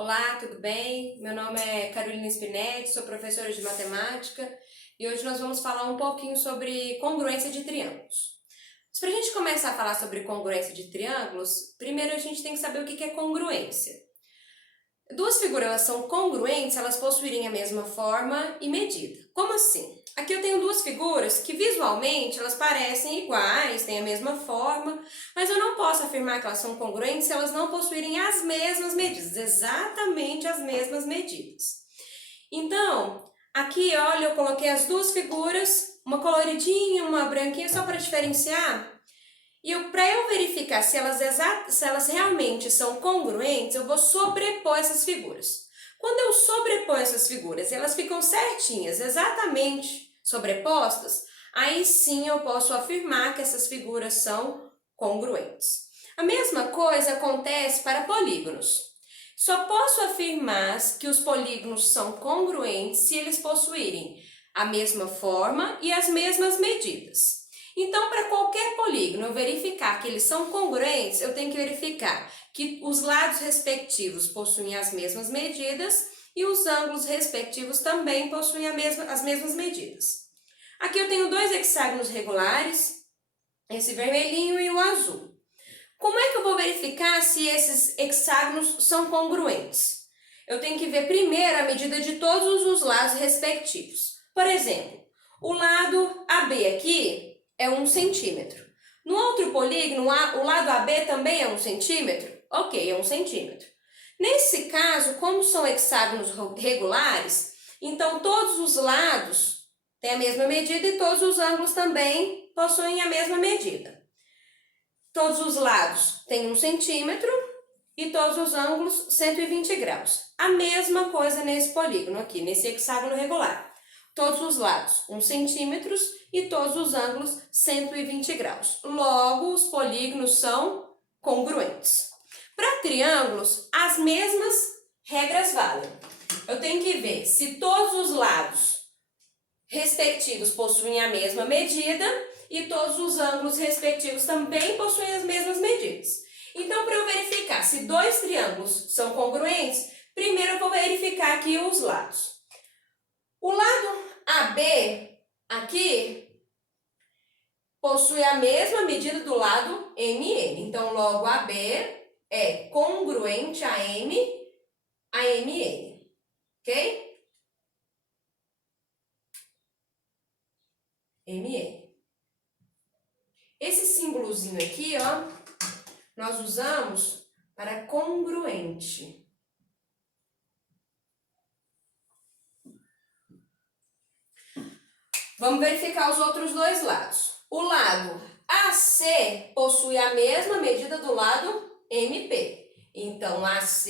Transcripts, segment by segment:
Olá, tudo bem? Meu nome é Carolina Spinetti, sou professora de matemática e hoje nós vamos falar um pouquinho sobre congruência de triângulos. Mas para a gente começar a falar sobre congruência de triângulos, primeiro a gente tem que saber o que é congruência. Duas figuras elas são congruentes, elas possuírem a mesma forma e medida. Como assim? Aqui eu tenho duas figuras que visualmente elas parecem iguais, têm a mesma forma, mas eu não posso afirmar que elas são congruentes se elas não possuírem as mesmas medidas, exatamente as mesmas medidas. Então, aqui, olha, eu coloquei as duas figuras, uma coloridinha, uma branquinha, só para diferenciar. E para eu verificar se elas realmente são congruentes, eu vou sobrepor essas figuras. Quando eu sobreponho essas figuras e elas ficam certinhas, exatamente sobrepostas, aí sim eu posso afirmar que essas figuras são congruentes. A mesma coisa acontece para polígonos. Só posso afirmar que os polígonos são congruentes se eles possuírem a mesma forma e as mesmas medidas. Então, para qualquer polígono eu verificar que eles são congruentes, eu tenho que verificar que os lados respectivos possuem as mesmas medidas e os ângulos respectivos também possuem as mesmas medidas. Aqui eu tenho dois hexágonos regulares, esse vermelhinho e o azul. Como é que eu vou verificar se esses hexágonos são congruentes? Eu tenho que ver primeiro a medida de todos os lados respectivos. Por exemplo, o lado AB aqui é 1 centímetro. No outro polígono, o lado AB também é 1 centímetro? Ok, é 1 centímetro. Nesse caso, como são hexágonos regulares, então todos os lados têm a mesma medida e todos os ângulos também possuem a mesma medida. Todos os lados têm 1 centímetro e todos os ângulos 120 graus. A mesma coisa nesse polígono aqui, nesse hexágono regular. Todos os lados 1 centímetro e todos os ângulos 120 graus. Logo, os polígonos são congruentes. Para triângulos, as mesmas regras valem. Eu tenho que ver se todos os lados respectivos possuem a mesma medida e todos os ângulos respectivos também possuem as mesmas medidas. Então, para eu verificar se dois triângulos são congruentes, primeiro eu vou verificar aqui os lados. O lado AB aqui possui a mesma medida do lado MN. Então, logo AB é congruente a MN. Ok? MN. Esse símbolozinho aqui, ó, nós usamos para congruente. Vamos verificar os outros dois lados. O lado AC possui a mesma medida do lado MP. Então, AC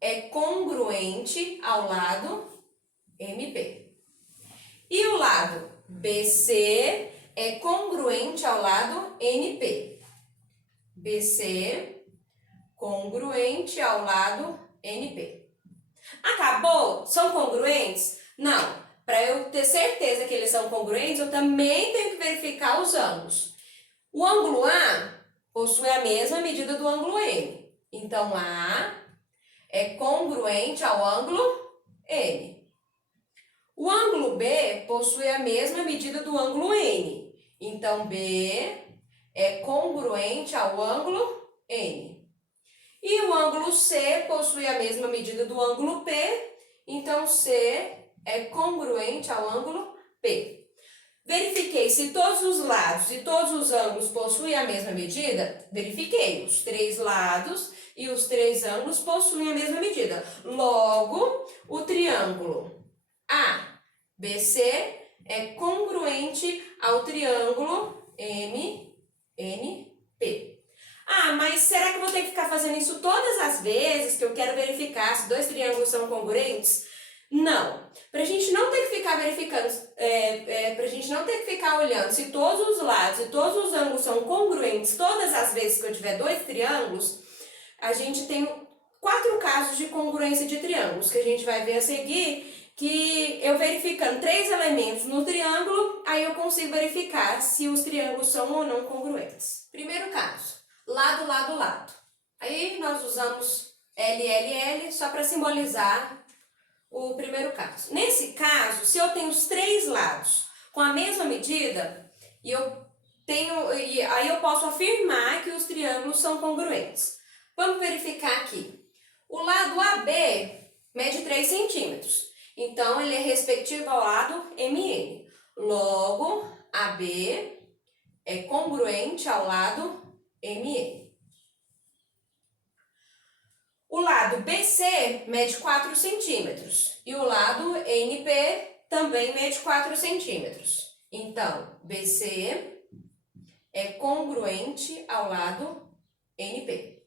é congruente ao lado MP. E o lado BC é congruente ao lado NP. BC congruente ao lado NP. Acabou? São congruentes? Não. Para eu ter certeza que eles são congruentes, eu também tenho que verificar os ângulos. O ângulo A possui a mesma medida do ângulo M. Então, A é congruente ao ângulo M. O ângulo B possui a mesma medida do ângulo N. Então, B é congruente ao ângulo N. E o ângulo C possui a mesma medida do ângulo P. Então, C é congruente ao ângulo P. Verifiquei se todos os lados e todos os ângulos possuem a mesma medida? Verifiquei. Os três lados e os três ângulos possuem a mesma medida. Logo, o triângulo ABC é congruente ao triângulo MNP. Ah, mas será que eu vou ter que ficar fazendo isso todas as vezes que eu quero verificar se dois triângulos são congruentes? Não. Para a gente não ter que ficar verificando, para a gente não ter que ficar olhando se todos os lados e todos os ângulos são congruentes todas as vezes que eu tiver dois triângulos, a gente tem 4 casos de congruência de triângulos que a gente vai ver a seguir, que eu verificando 3 elementos no triângulo, aí eu consigo verificar se os triângulos são ou não congruentes. Primeiro caso, lado, lado, lado. Aí nós usamos LLL, só para simbolizar o primeiro caso. Nesse caso, se eu tenho os três lados com a mesma medida, aí eu posso afirmar que os triângulos são congruentes. Vamos verificar aqui. O lado AB mede 3 centímetros, então ele é respectivo ao lado MN. Logo, AB é congruente ao lado MN. O lado BC mede 4 centímetros e o lado NP também mede 4 centímetros. Então, BC é congruente ao lado NP.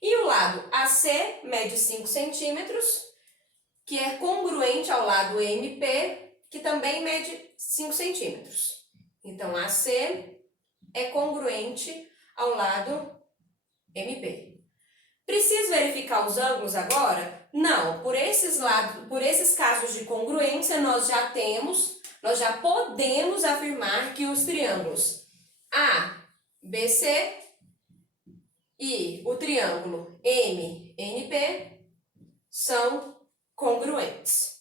E o lado AC mede 5 centímetros, que é congruente ao lado MP, que também mede 5 centímetros. Então, AC é congruente ao lado MP. Preciso verificar os ângulos agora? Não, por esses casos de congruência, nós já podemos afirmar que os triângulos ABC e o triângulo MNP são congruentes.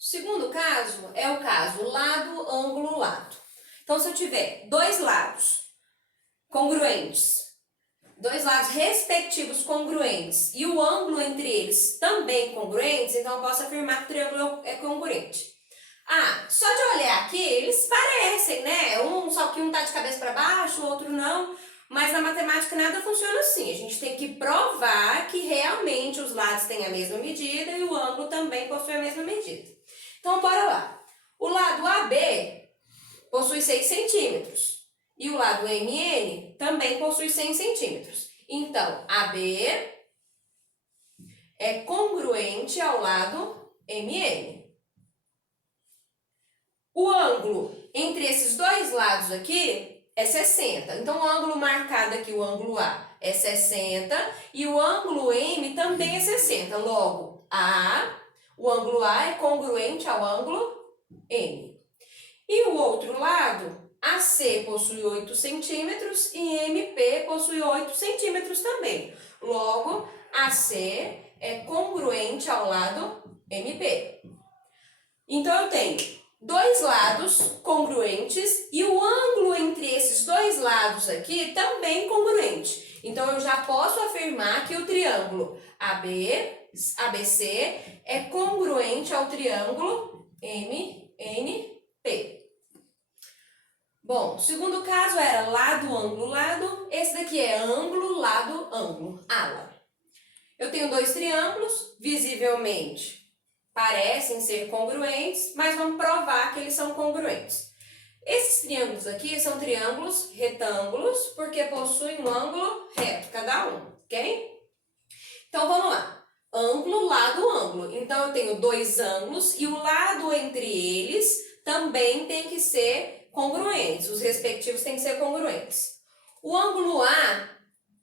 O segundo caso é o caso lado, ângulo, lado. Então, se eu tiver dois lados congruentes, dois lados respectivos congruentes e o ângulo entre eles também congruentes, então eu posso afirmar que o triângulo é congruente. Só de olhar aqui, eles parecem, né? Só que um tá de cabeça para baixo, o outro não. Mas na matemática nada funciona assim. A gente tem que provar que realmente os lados têm a mesma medida e o ângulo também possui a mesma medida. Então, bora lá. O lado AB possui 6 centímetros e o lado MN também possui 100 centímetros. Então, AB é congruente ao lado MN. O ângulo entre esses dois lados aqui é 60. Então, o ângulo marcado aqui, o ângulo A, é 60 e o ângulo M também é 60. Logo, o ângulo A é congruente ao ângulo M. E o outro lado, AC possui 8 centímetros e MP possui 8 centímetros também. Logo, AC é congruente ao lado MP. Então, eu tenho dois lados congruentes e o ângulo entre esses dois lados aqui também congruente. Então, eu já posso afirmar que o triângulo ABC é congruente ao triângulo MNP. Bom, o segundo caso era lado, ângulo, lado. Esse daqui é ângulo, lado, ângulo, ala. Eu tenho dois triângulos, visivelmente parecem ser congruentes, mas vamos provar que eles são congruentes. Esses triângulos aqui são triângulos retângulos, porque possuem um ângulo reto, cada um, ok? Então, vamos lá. Ângulo, lado, ângulo. Então, eu tenho dois ângulos e o lado entre eles também tem que ser congruentes. Os respectivos têm que ser congruentes. O ângulo A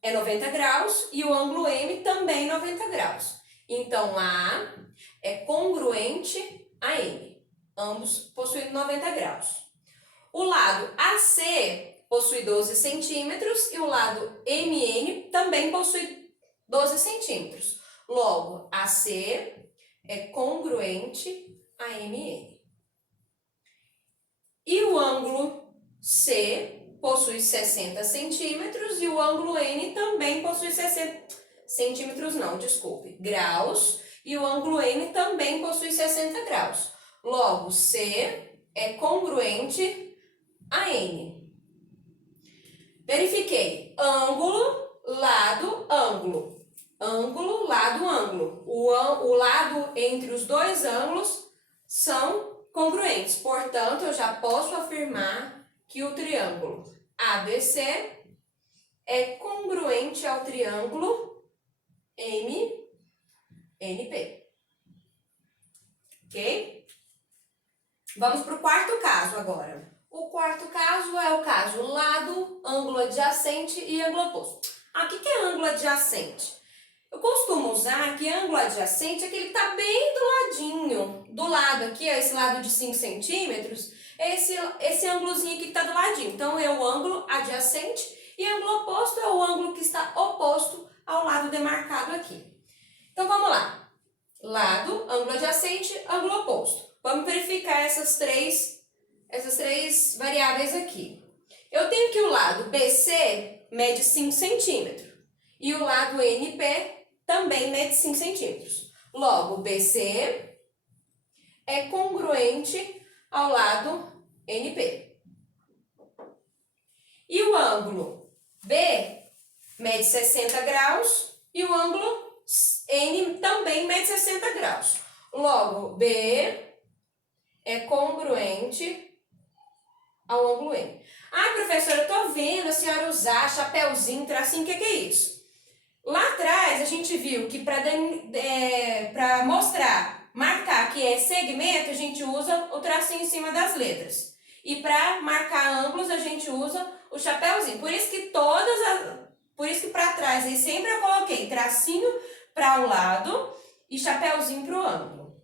é 90 graus e o ângulo M também 90 graus. Então, A é congruente a M. Ambos possuem 90 graus. O lado AC possui 12 centímetros e o lado MN também possui 12 centímetros. Logo, AC é congruente a MN. E o ângulo C possui 60 centímetros e o ângulo N também possui 60 centímetros, graus. E o ângulo N também possui 60 graus. Logo, C é congruente a N. Verifiquei. Ângulo, lado, ângulo. Ângulo, lado, ângulo. O lado entre os dois ângulos são congruentes. Portanto, eu já posso afirmar que o triângulo ABC é congruente ao triângulo MNP. Ok? Vamos para o quarto caso agora. O quarto caso é o caso lado, ângulo adjacente e ângulo oposto. O que é ângulo adjacente? Eu costumo usar que ângulo adjacente é aquele que está bem do ladinho. Do lado aqui, ó, esse lado de 5 centímetros, é esse ângulozinho aqui que está do ladinho. Então, é o ângulo adjacente e ângulo oposto é o ângulo que está oposto ao lado demarcado lado aqui. Então, vamos lá. Lado, ângulo adjacente, ângulo oposto. Vamos verificar essas três variáveis aqui. Eu tenho que o lado BC mede 5 centímetros e o lado NP também mede 5 centímetros. Logo, BC é congruente ao lado NP. E o ângulo B mede 60 graus e o ângulo N também mede 60 graus. Logo, B é congruente ao ângulo N. Ah, professora, eu tô vendo a senhora usar chapéuzinho, tracinho, o que é isso? Lá atrás a gente viu que para marcar que é segmento, a gente usa o tracinho em cima das letras. E para marcar ângulos, a gente usa o chapéuzinho. Por isso que para trás aí sempre eu coloquei tracinho para o lado e chapéuzinho para o ângulo.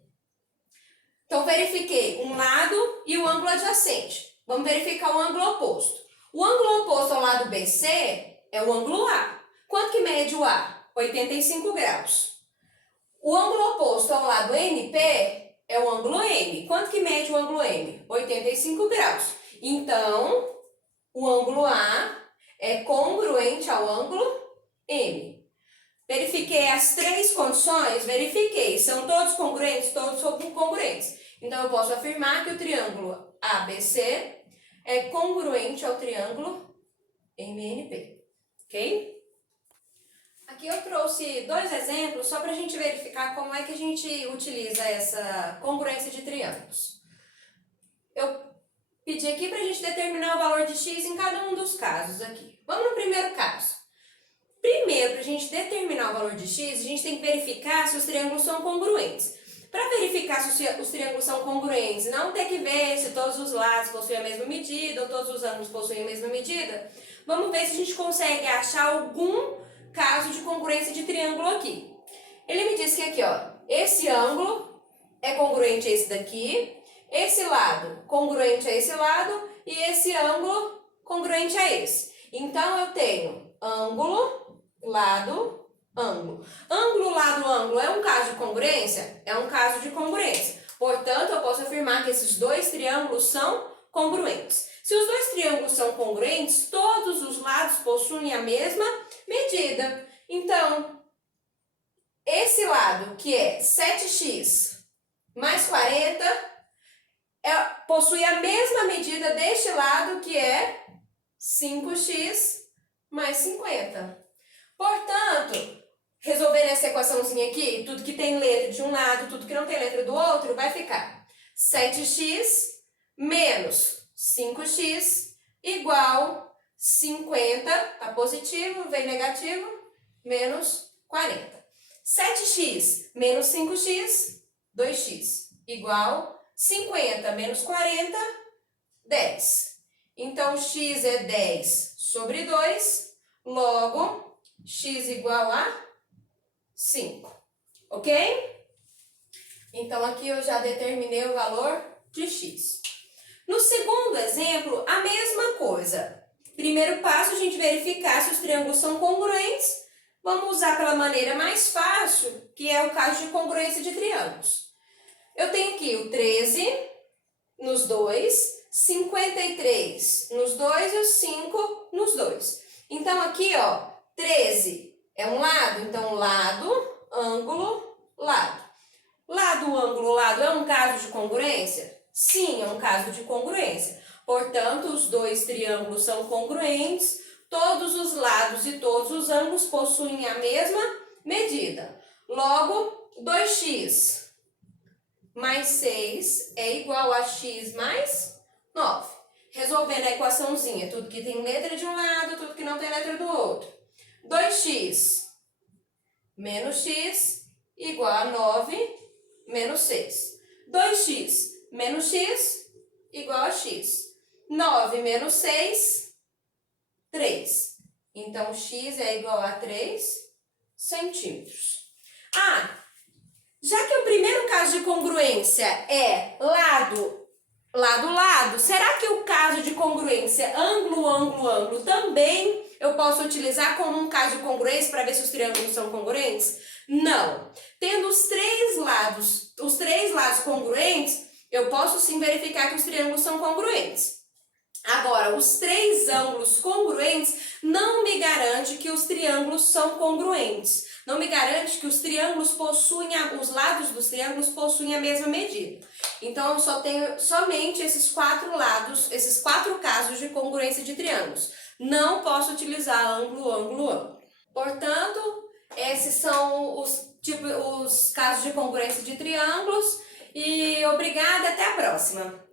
Então, verifiquei um lado e o ângulo adjacente. Vamos verificar o ângulo oposto. O ângulo oposto ao lado BC é o ângulo A. Quanto que mede o A? 85 graus. O ângulo oposto ao lado NP é o ângulo M. Quanto que mede o ângulo M? 85 graus. Então, o ângulo A é congruente ao ângulo M. Verifiquei as três condições? Verifiquei. São todos congruentes? Todos são congruentes. Então, eu posso afirmar que o triângulo ABC é congruente ao triângulo MNP. Ok? Aqui eu trouxe dois exemplos só para a gente verificar como é que a gente utiliza essa congruência de triângulos. Eu pedi aqui para a gente determinar o valor de x em cada um dos casos aqui. Vamos no primeiro caso. Primeiro, para a gente determinar o valor de x, a gente tem que verificar se os triângulos são congruentes. Para verificar se os triângulos são congruentes, não ter que ver se todos os lados possuem a mesma medida ou todos os ângulos possuem a mesma medida, vamos ver se a gente consegue achar algum caso de congruência de triângulo aqui. Ele me disse que aqui, ó, esse ângulo é congruente a esse daqui, esse lado congruente a esse lado e esse ângulo congruente a esse. Então, eu tenho ângulo, lado, ângulo. Ângulo, lado, ângulo é um caso de congruência? É um caso de congruência. Portanto, eu posso afirmar que esses dois triângulos são congruentes. Se os dois triângulos são congruentes, todos os lados possuem a mesma medida. Então, esse lado, que é 7x mais 40, possui a mesma medida deste lado, que é 5x mais 50. Portanto, resolvendo essa equaçãozinha aqui, tudo que tem letra de um lado, tudo que não tem letra do outro, vai ficar 7x menos 5x igual 50, tá positivo, vem negativo, menos 40. 7x menos 5x, 2x, igual 50 menos 40, 10. Então, x é 10 sobre 2, logo, x igual a 5, ok? Então, aqui eu já determinei o valor de x. No segundo exemplo, a mesma coisa. Primeiro passo, a gente verificar se os triângulos são congruentes. Vamos usar pela maneira mais fácil, que é o caso de congruência de triângulos. Eu tenho aqui o 13 nos dois, 53 nos dois e o 5 nos dois. Então, aqui, ó, 13 é um lado, então lado, ângulo, lado. Lado, ângulo, lado é um caso de congruência? Sim, é um caso de congruência. Portanto, os dois triângulos são congruentes, todos os lados e todos os ângulos possuem a mesma medida. Logo, 2x mais 6 é igual a x mais 9. Resolvendo a equaçãozinha, tudo que tem letra de um lado, tudo que não tem letra do outro. 2x menos x igual a 9 menos 6. 2x menos x igual a x. 9 menos 6, 3. Então, x é igual a 3 centímetros. Ah, já que o primeiro caso de congruência é lado, lado, lado, será que o caso de congruência ângulo, ângulo, ângulo também eu posso utilizar como um caso de congruência para ver se os triângulos são congruentes? congruentes? Não. Tendo os três lados congruentes, eu posso sim verificar que os triângulos são congruentes. Agora, os três ângulos congruentes não me garante que os triângulos são congruentes. Não me garante que os triângulos os lados dos triângulos possuem a mesma medida. Então, eu só tenho somente esses quatro lados, esses quatro casos de congruência de triângulos. Não posso utilizar ângulo, ângulo, ângulo. Portanto, esses são os casos de congruência de triângulos. E obrigada, até a próxima!